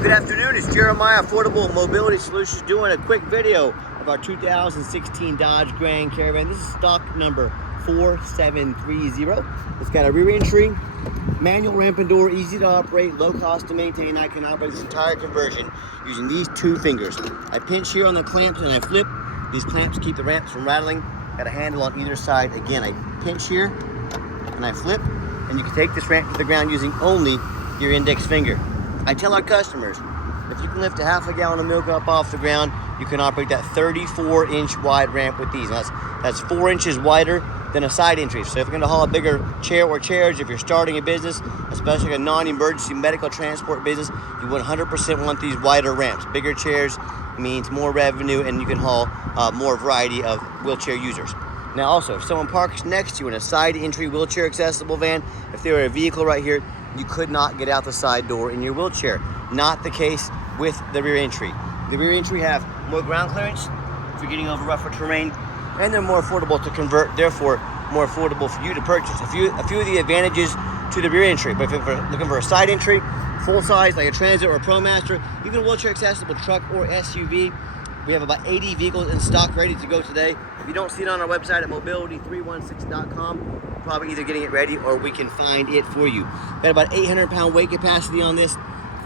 Good afternoon, it's Jeremiah, Affordable Mobility Solutions, doing a quick video of our 2016 Dodge Grand Caravan. This is stock number 4730. It's got a rear entry, manual ramp and door, easy to operate, low cost to maintain. I can operate this entire conversion using these two fingers. I pinch here on the clamps and I flip. These clamps keep the ramps from rattling. Got a handle on either side. Again, I pinch here and I flip, and you can take this ramp to the ground using only your index finger. I tell our customers, if you can lift a half a gallon of milk up off the ground, you can operate that 34-inch wide ramp with these. That's 4 inches wider than a side entry. So if you're going to haul a bigger chair or chairs, if you're starting a business, especially a non-emergency medical transport business, you 100% want these wider ramps. Bigger chairs means more revenue, and you can haul more variety of wheelchair users. Now also, if someone parks next to you in a side entry wheelchair accessible van, if they were a vehicle right here, you could not get out the side door in your wheelchair. Not the case with the rear entry. The rear entry have more ground clearance if you're getting over rougher terrain, and they're more affordable to convert, therefore more affordable for you to purchase. A few of the advantages to the rear entry, but if you're looking for a side entry, full size like a Transit or a ProMaster, even a wheelchair accessible truck or SUV, we have about 80 vehicles in stock ready to go today. If you don't see it on our website at mobility316.com, probably either getting it ready or we can find it for you. Got about 800-pound weight capacity on this,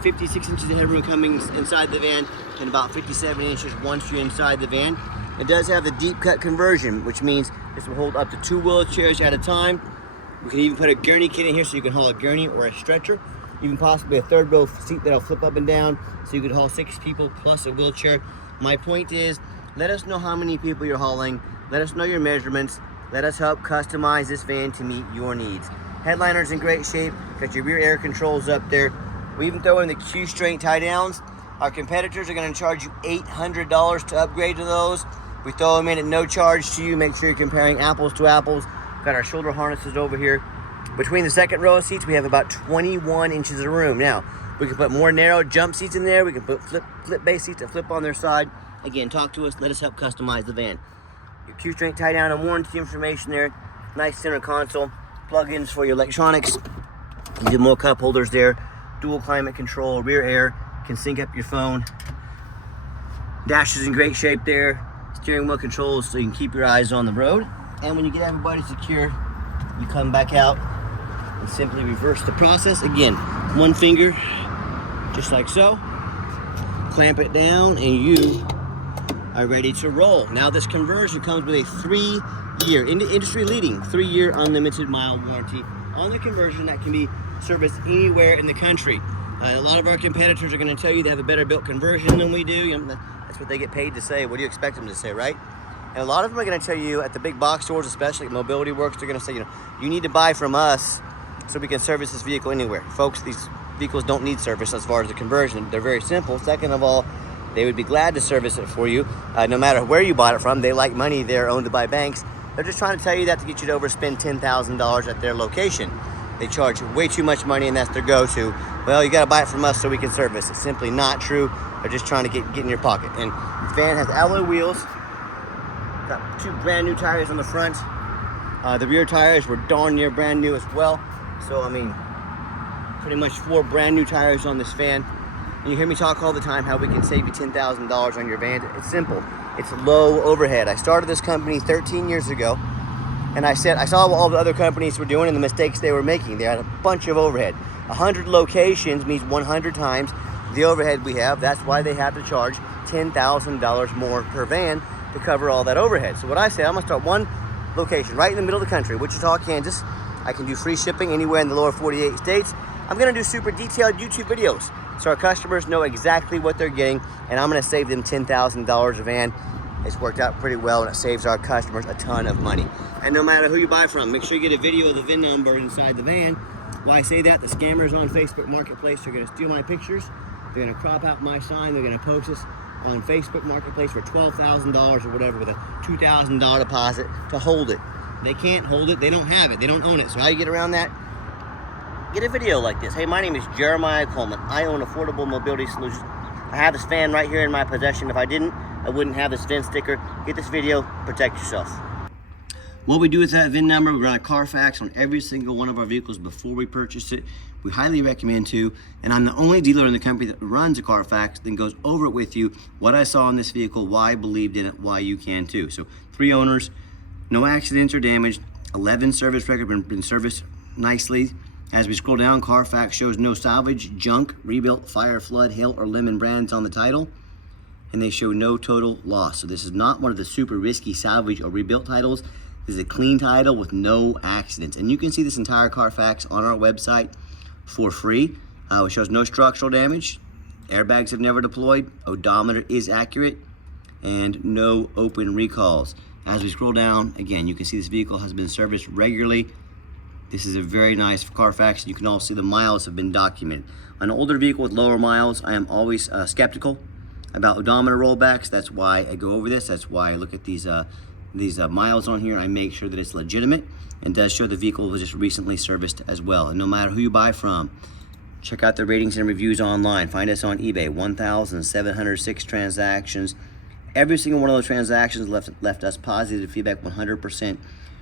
56 inches of headroom coming inside the van, and about 57 inches once you're inside the van. It does have the deep cut conversion, which means this will hold up to 2 wheelchairs at a time. We can even put a gurney kit in here so you can haul a gurney or a stretcher. Even possibly a third row seat that'll flip up and down so you could haul 6 people plus a wheelchair. My point is, let us know how many people you're hauling. Let us know your measurements. Let us help customize this van to meet your needs. Headliner's in great shape. Got your rear air controls up there. We even throw in the Q-straight tie downs. Our competitors are going to charge you $800 to upgrade to those. We throw them in at no charge to you. Make sure you're comparing apples to apples. Got our shoulder harnesses over here. Between the second row of seats, we have about 21 inches of room. Now, we can put more narrow jump seats in there. We can put flip base seats that flip on their side. Again, talk to us. Let us help customize the van. Your Q-straight tie down and warranty information there. Nice center console. Plug-ins for your electronics. You do more cup holders there. Dual climate control, rear air. Can sync up your phone. Dash is in great shape there. Steering wheel controls so you can keep your eyes on the road. And when you get everybody secure, you come back out and simply reverse the process. Again, one finger, just like so. Clamp it down and you are ready to roll. Now this conversion comes with a 3-year, industry-leading 3-year unlimited mile warranty on the conversion that can be serviced anywhere in the country. A lot of our competitors are going to tell you they have a better built conversion than we do. That's what they get paid to say. What do you expect them to say, right? And a lot of them are going to tell you at the big box stores, especially at Mobility Works, they're going to say, you need to buy from us so we can service this vehicle anywhere. Folks, these vehicles don't need service as far as the conversion. They're very simple. Second of all, they would be glad to service it for you, no matter where you bought it from. They like money. They're owned by banks. They're just trying to tell you that to get you to overspend $10,000 at their location. They charge way too much money, and that's their go-to. Well, you got to buy it from us so we can service. It's simply not true. They're just trying to get in your pocket. And the van has alloy wheels. Got 2 brand new tires on the front. The rear tires were darn near brand new as well. So, I mean, pretty much 4 brand new tires on this van. And you hear me talk all the time how we can save you $10,000 on your van. It's simple. It's low overhead. I started this company 13 years ago, and I saw what all the other companies were doing and the mistakes they were making. They had a bunch of overhead. 100 locations means 100 times the overhead we have. That's why they have to charge $10,000 more per van to cover all that overhead. So what I said, I'm gonna start one location right in the middle of the country, Wichita, Kansas. I can do free shipping anywhere in the lower 48 states. I'm gonna do super detailed YouTube videos so our customers know exactly what they're getting, and I'm gonna save them $10,000 a van. It's worked out pretty well, and it saves our customers a ton of money. And no matter who you buy from, make sure you get a video of the VIN number inside the van. Why I say that, the scammers on Facebook Marketplace are gonna steal my pictures. They're gonna crop out my sign. They're gonna post this on Facebook Marketplace for $12,000 or whatever with a $2,000 deposit to hold it. They can't hold it. They don't have it. They don't own it. So how you get around that? Get a video like this. Hey, my name is Jeremiah Coleman. I own Affordable Mobility Solutions. I have this fan right here in my possession. If I didn't, I wouldn't have this VIN sticker. Get this video. Protect yourself. What we do with that VIN number, we run a Carfax on every single one of our vehicles before we purchase it. We highly recommend to, and I'm the only dealer in the company that runs a Carfax, then goes over it with you, what I saw in this vehicle, why I believed in it, why you can too. So 3 owners, no accidents or damage, 11 service record, been serviced nicely. As we scroll down, Carfax shows no salvage, junk, rebuilt, fire, flood, hail, or lemon brands on the title. And they show no total loss. So this is not one of the super risky salvage or rebuilt titles. This is a clean title with no accidents. And you can see this entire Carfax on our website for free. It shows no structural damage. Airbags have never deployed. Odometer is accurate. And no open recalls. As we scroll down, again, you can see this vehicle has been serviced regularly. This is a very nice Carfax. You can also see the miles have been documented. On an older vehicle with lower miles, I am always skeptical about odometer rollbacks. That's why I go over this. That's why I look at these miles on here. I make sure that it's legitimate and does show the vehicle was just recently serviced as well. And no matter who you buy from, check out the ratings and reviews online. Find us on eBay. 1,706 transactions. Every single one of those transactions left us positive feedback, 100%.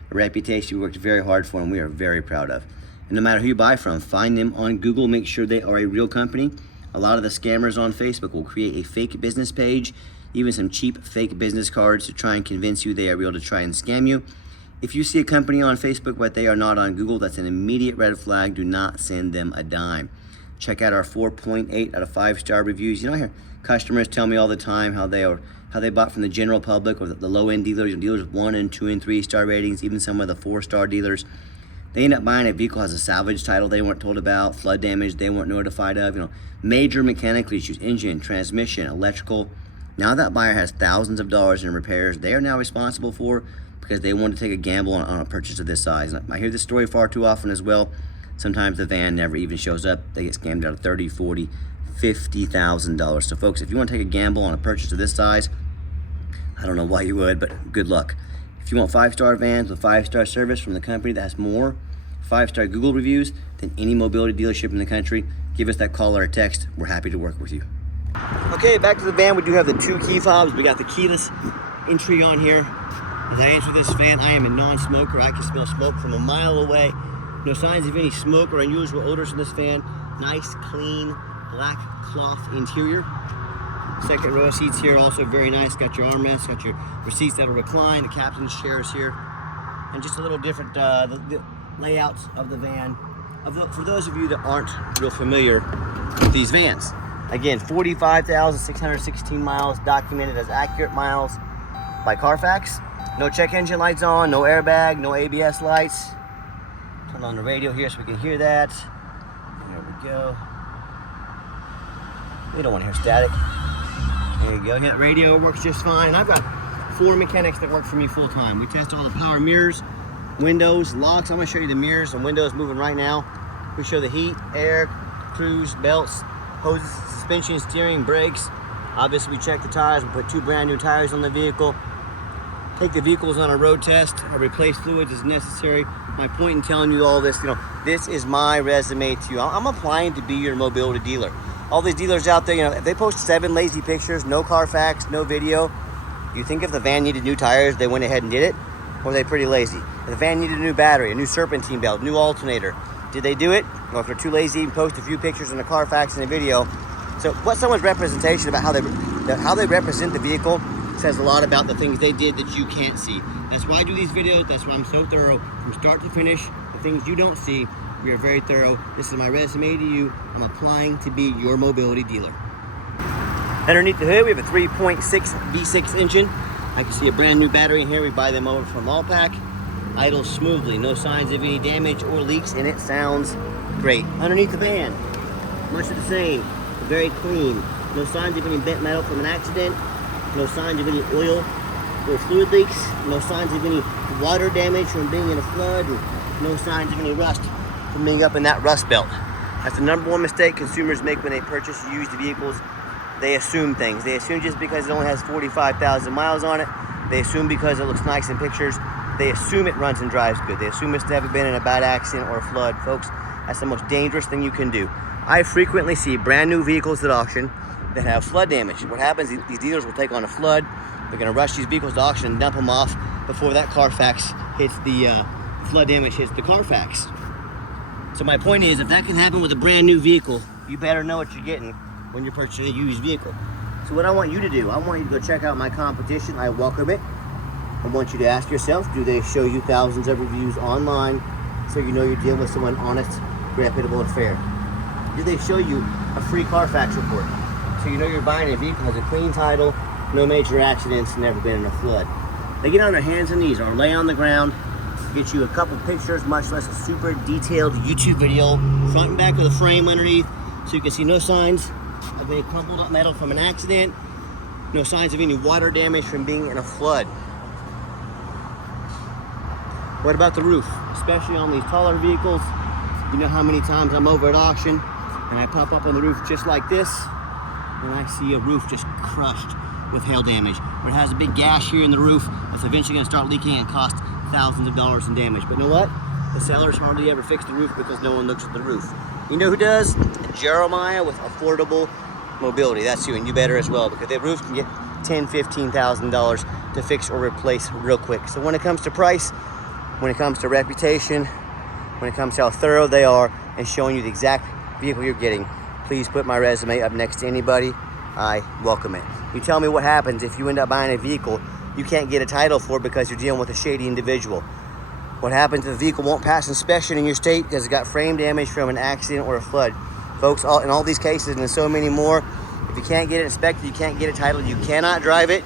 A reputation we worked very hard for and we are very proud of. And no matter who you buy from, find them on Google. Make sure they are a real company. A lot of the scammers on Facebook will create a fake business page, even some cheap fake business cards to try and convince you they are real to try and scam you. If you see a company on Facebook but they are not on Google, that's an immediate red flag. Do not send them a dime. Check out our 4.8 out of 5-star reviews. You know, I hear customers tell me all the time how they bought from the general public or the low-end dealers, dealers with 1 and 2 and 3-star ratings, even some of the 4-star dealers. They end up buying a vehicle has a salvage title they weren't told about, flood damage they weren't notified of, major mechanical issues, engine, transmission, electrical. Now that buyer has thousands of dollars in repairs they are now responsible for because they want to take a gamble on a purchase of this size. And I hear this story far too often as well. Sometimes the van never even shows up. They get scammed out of $30,000, $40,000, $50,000. So folks, if you want to take a gamble on a purchase of this size, I don't know why you would, but good luck. If you want 5-star vans with 5-star service from the company that has more 5-star Google reviews than any mobility dealership in the country, give us that call or a text. We're happy to work with you. Okay, back to the van. We do have the 2 key fobs. We got the keyless entry on here. As I answer this van, I am a non-smoker. I can smell smoke from a mile away. No signs of any smoke or unusual odors in this van. Nice, clean, black cloth interior. Second row of seats here, also very nice. Got your armrests, got your seats that'll recline, the captain's chairs here. And just a little different the layouts of the van. For those of you that aren't real familiar with these vans. Again, 45,616 miles, documented as accurate miles by Carfax. No check engine lights on, no airbag, no ABS lights. Turn on the radio here so we can hear that. There we go. We don't want to hear static. There you go. Yeah, radio works just fine. I've got 4 mechanics that work for me full time. We test all the power mirrors, windows, locks. I'm going to show you the mirrors and windows moving right now. We show the heat, air, cruise, belts, hoses, suspension, steering, brakes. Obviously, we check the tires. We put 2 brand new tires on the vehicle. Take the vehicles on a road test or replace fluids as necessary. My point in telling you all this, this is my resume to you. I'm applying to be your mobility dealer. All these dealers out there, if they post 7 lazy pictures, no Carfax, no video, you think if the van needed new tires, they went ahead and did it? Or are they pretty lazy? If the van needed a new battery, a new serpentine belt, new alternator, did they do it? Or if they're too lazy and post a few pictures in a Carfax and a video. So what someone's representation about how they represent the vehicle says a lot about the things they did that you can't see. That's why I do these videos. That's why I'm so thorough from start to finish. The things you don't see, we are very thorough. This is my resume to you. I'm applying to be your mobility dealer. Underneath the hood, we have a 3.6 V6 engine. I can see a brand new battery in here. We buy them over from Allpack. Idles smoothly. No signs of any damage or leaks, and it sounds great. Underneath the van, much of the same. Very clean. No signs of any bent metal from an accident. No signs of any oil or fluid leaks. No signs of any water damage from being in a flood. And no signs of any rust from being up in that rust belt. That's the number one mistake consumers make when they purchase used vehicles. They assume things. They assume just because it only has 45,000 miles on it. They assume because it looks nice in pictures. They assume it runs and drives good. They assume it's never been in a bad accident or a flood. Folks, that's the most dangerous thing you can do. I frequently see brand new vehicles at auction that have flood damage. What happens, these dealers will take on a flood. They're gonna rush these vehicles to auction and dump them off before that Carfax hits the flood damage hits the Carfax. So my point is, if that can happen with a brand new vehicle, you better know what you're getting when you're purchasing a used vehicle. So what I want you to do, I want you to go check out my competition. I welcome it. I want you to ask yourself, do they show you thousands of reviews online so you know you're dealing with someone honest, reputable, and fair? Do they show you a free Carfax report so you know you're buying a vehicle that has a clean title, no major accidents, never been in a flood? They get on their hands and knees or lay on the ground, get you a couple pictures, much less a super detailed YouTube video, front and back of the frame underneath, so you can see no signs of any crumpled up metal from an accident, no signs of any water damage from being in a flood. What about the roof? Especially on these taller vehicles, you know how many times I'm over at auction and I pop up on the roof just like this, and I see a roof just crushed with hail damage, or it has a big gash here in the roof that's eventually going to start leaking and cost thousands of dollars in damage. But you know what? The sellers hardly ever fix the roof because no one looks at the roof. You know who does? Jeremiah with Affordable Mobility. That's you, and you better as well, because the roof can get $10,000, $15,000 to fix or replace real quick. So when it comes to price, when it comes to reputation, when it comes to how thorough they are and showing you the exact vehicle you're getting, please put my resume up next to anybody. I welcome it. You tell me what happens if you end up buying a vehicle you can't get a title for because you're dealing with a shady individual. What happens if the vehicle won't pass inspection in your state because it's got frame damage from an accident or a flood? Folks, in all these cases and so many more, if you can't get it inspected, you can't get a title, you cannot drive it,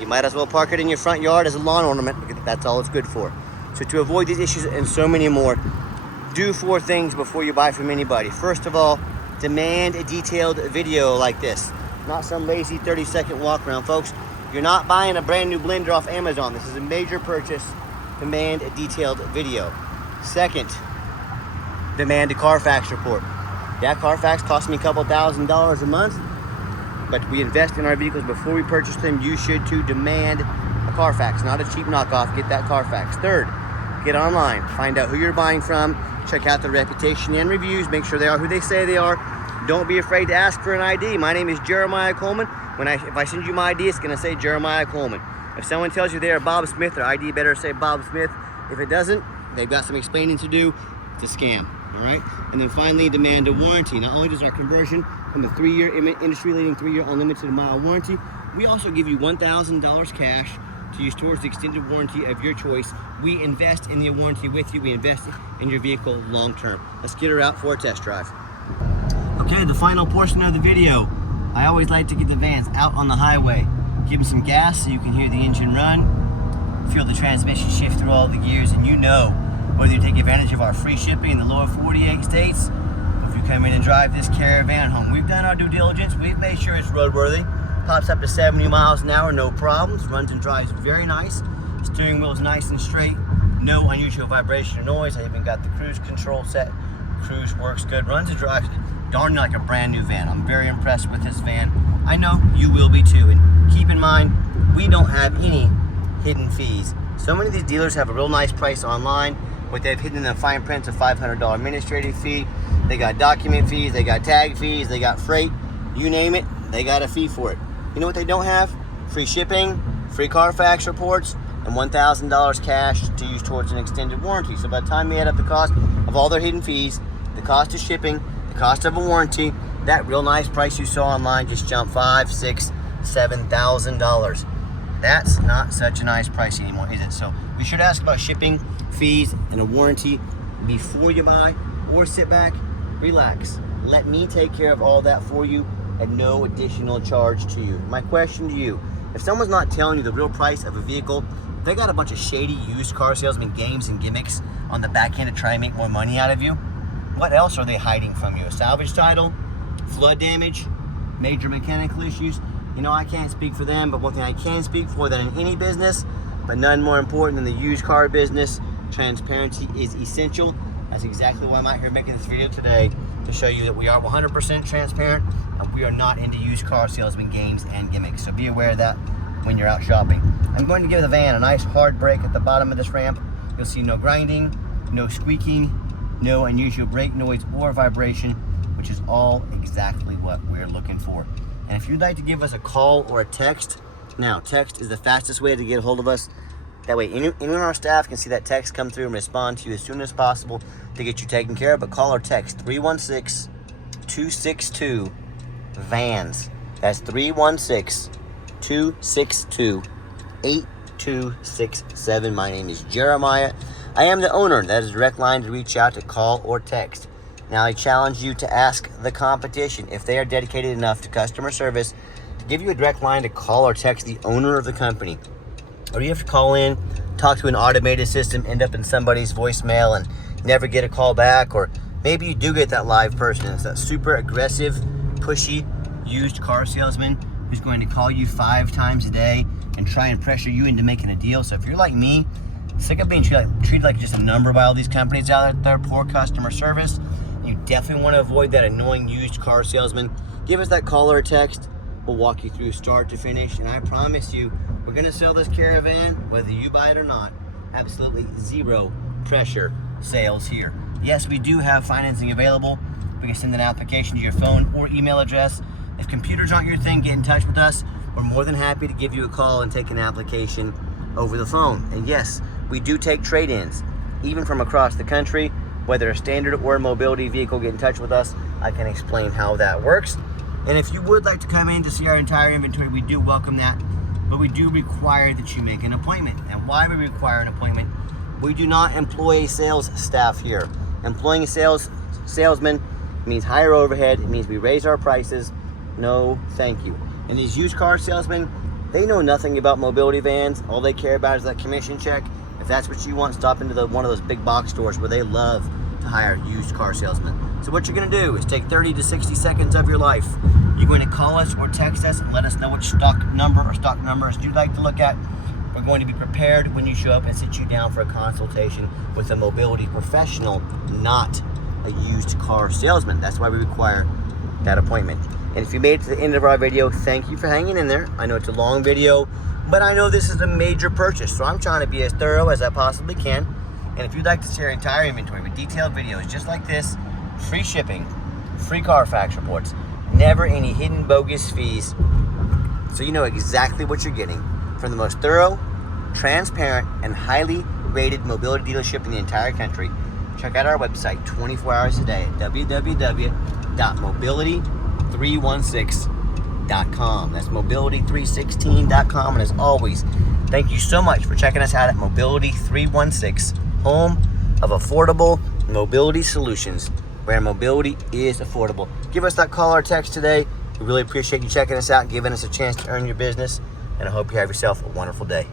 you might as well park it in your front yard as a lawn ornament, because that's all it's good for. So to avoid these issues and so many more, do 4 things before you buy from anybody. First of all, demand a detailed video like this. Not some lazy 30-second walk around, folks. You're not buying a brand new blender off Amazon. This is a major purchase. Demand a detailed video. Second, demand a Carfax report. Yeah, Carfax costs me a couple $1,000s a month, but we invest in our vehicles before we purchase them. You should too. Demand a Carfax, not a cheap knockoff. Get that Carfax. Third, get online. Find out who you're buying from. Check out their reputation and reviews. Make sure they are who they say they are. Don't be afraid to ask for an ID. My name is Jeremiah Coleman. If I send you my ID, it's gonna say Jeremiah Coleman. If someone tells you they're Bob Smith, their ID better say Bob Smith. If it doesn't, they've got some explaining to do. It's a scam, all right? And then finally, demand a warranty. Not only does our conversion from the 3-year industry-leading 3-year unlimited mile warranty, we also give you $1,000 cash to use towards the extended warranty of your choice. We invest in the warranty with you. We invest in your vehicle long-term. Let's get her out for a test drive. Okay, the final portion of the video. I always like to get the vans out on the highway. Give them some gas so you can hear the engine run, feel the transmission shift through all the gears, and you know whether you take advantage of our free shipping in the lower 48 states, or if you come in and drive this Caravan home. We've done our due diligence. We've made sure it's roadworthy. Pops up to 70 miles an hour, no problems. Runs and drives very nice. Steering wheel's nice and straight. No unusual vibration or noise. I even got the cruise control set. Cruise works good. Runs and drives darn like a brand new van. I'm very impressed with this van. I know you will be too. And keep in mind, we don't have any hidden fees. So many of these dealers have a real nice price online, but they've hidden in the fine print a $500 administrative fee. They got document fees, they got tag fees, they got freight, you name it, they got a fee for it. You know what they don't have? Free shipping, free Carfax reports, and $1,000 cash to use towards an extended warranty. So by the time you add up the cost of all their hidden fees, the cost of shipping, the cost of a warranty, that real nice price you saw online just jumped $5,000, $6,000, $7,000. That's not such a nice price anymore, is it? So we should ask about shipping, fees, and a warranty before you buy, or sit back, relax. Let me take care of all that for you at no additional charge to you. My question to you, if someone's not telling you the real price of a vehicle, they got a bunch of shady used car salesman games and gimmicks on the back end to try and make more money out of you, what else are they hiding from you? A salvage title, flood damage, major mechanical issues? You know, I can't speak for them, but one thing I can speak for that in any business, but none more important than the used car business, transparency is essential. That's exactly why I'm out here making this video today, to show you that we are 100% transparent and we are not into used car salesman games and gimmicks. So be aware of that when you're out shopping. I'm going to give the van a nice hard brake at the bottom of this ramp. You'll see no grinding, no squeaking, no unusual brake noise or vibration, which is all exactly what we're looking for. And if you'd like to give us a call or a text, now text is the fastest way to get a hold of us. That way anyone on our staff can see that text come through and respond to you as soon as possible to get you taken care of. But call or text 316-262-VANS. That's 316-262-8267. My name is Jeremiah. I am the owner. That is a direct line to reach out, to call or text. Now I challenge you to ask the competition if they are dedicated enough to customer service to give you a direct line to call or text the owner of the company. Or you have to call in, talk to an automated system, end up in somebody's voicemail and never get a call back. Or maybe you do get that live person. It's that super aggressive, pushy, used car salesman who's going to call you 5 times a day and try and pressure you into making a deal. So if you're like me, sick of being treated like just a number by all these companies out there, poor customer service, you definitely want to avoid that annoying used car salesman. Give us that call or text. We'll walk you through start to finish, and I promise you, we're going to sell this Caravan whether you buy it or not. Absolutely zero pressure sales here. Yes, we do have financing available. We can send an application to your phone or email address. If computers aren't your thing, get in touch with us. We're more than happy to give you a call and take an application over the phone. And yes, we do take trade-ins, even from across the country. Whether a standard or a mobility vehicle, get in touch with us. I can explain how that works. And if you would like to come in to see our entire inventory, we do welcome that. But we do require that you make an appointment. And why we require an appointment? We do not employ a sales staff here. Employing a salesman means higher overhead. It means we raise our prices. No, thank you. And these used car salesmen, they know nothing about mobility vans. All they care about is that commission check. If that's what you want, stop into one of those big box stores where they love to hire used car salesmen. So what you're going to do is take 30 to 60 seconds of your life. You're going to call us or text us and let us know which stock number or stock numbers you'd like to look at. We're going to be prepared when you show up and sit you down for a consultation with a mobility professional, not a used car salesman. That's why we require that appointment. And if you made it to the end of our video, thank you for hanging in there. I know it's a long video, but I know this is a major purchase, so I'm trying to be as thorough as I possibly can. And if you'd like to see our entire inventory with detailed videos just like this, free shipping, free Carfax reports, never any hidden bogus fees, so you know exactly what you're getting from the most thorough, transparent, and highly rated mobility dealership in the entire country, check out our website 24 hours a day at www.mobility316.com. That's mobility316.com. And as always, thank you so much for checking us out at Mobility 316, home of affordable mobility solutions, where mobility is affordable. Give us that call or text today. We really appreciate you checking us out and giving us a chance to earn your business. And I hope you have yourself a wonderful day.